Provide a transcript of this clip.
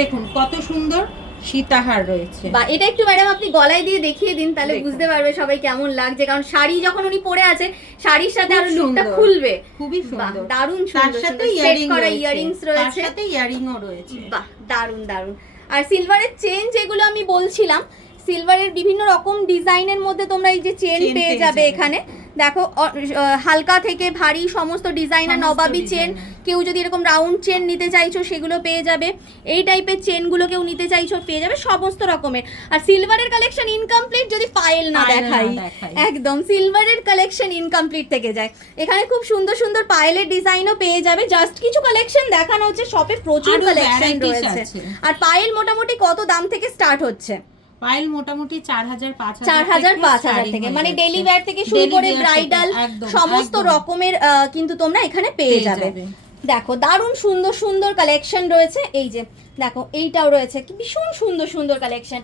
দেখুন কত সুন্দর সীতাহার রয়েছে। বা এটা একটু ম্যাডাম আপনি গলায় দিয়ে দেখিয়ে দিন, তাহলে বুঝতে পারবে সবাই কেমন লাগছে, কারণ শাড়ি যখন উনি পরে আছে শাড়ির সাথে আরো লুকটা খুলবে। খুবই সুন্দর, দারুণ তার সুন্দর, সাথে সেট করা ইয়ারিংস রয়েছে, তার সাথে ইয়ারিংও রয়েছে। বাহ দারুণ দারুণ। আর সিলভারের চেন যেগুলো আমি বলছিলাম, সিলভারের বিভিন্ন রকম ডিজাইনের মধ্যে তোমরা এই যে চেন পেয়ে যাবে এখানে। দেখো হালকা থেকে ভারী সমস্ত ডিজাইনার নবাবী চেন, কেউ যদি এরকম রাউন্ড চেন নিতে চাইছো সেগুলো পেয়ে যাবে, এই টাইপের চেনগুলো কেউ নিতে চাইছো পেয়ে যাবে সমস্ত রকমের। আর সিলভারের কালেকশন ইনকমপ্লিট যদি পায়েল না দেখাই, একদম সিলভারের কালেকশন ইনকমপ্লিট থেকে যায়। এখানে খুব সুন্দর সুন্দর পায়েলের ডিজাইনও পেয়ে যাবে। জাস্ট কিছু কালেকশন দেখানো হচ্ছে, শপে প্রচুর কালেকশন রয়েছে। আর পায়েল মোটামুটি কত দাম থেকে স্টার্ট হচ্ছে? পায়েল মোটামুটি 4000-5000 থেকে, মানে ডেলি ওয়্যার থেকে শুরু করে ব্রাইডাল সমস্ত রকমের কিন্তু তোমরা এখানে পেয়ে যাবে। দেখো দারুণ সুন্দর সুন্দর কালেকশন রয়েছে। এই যে দেখো এইটাও রয়েছে, কি ভীষণ সুন্দর সুন্দর কালেকশন।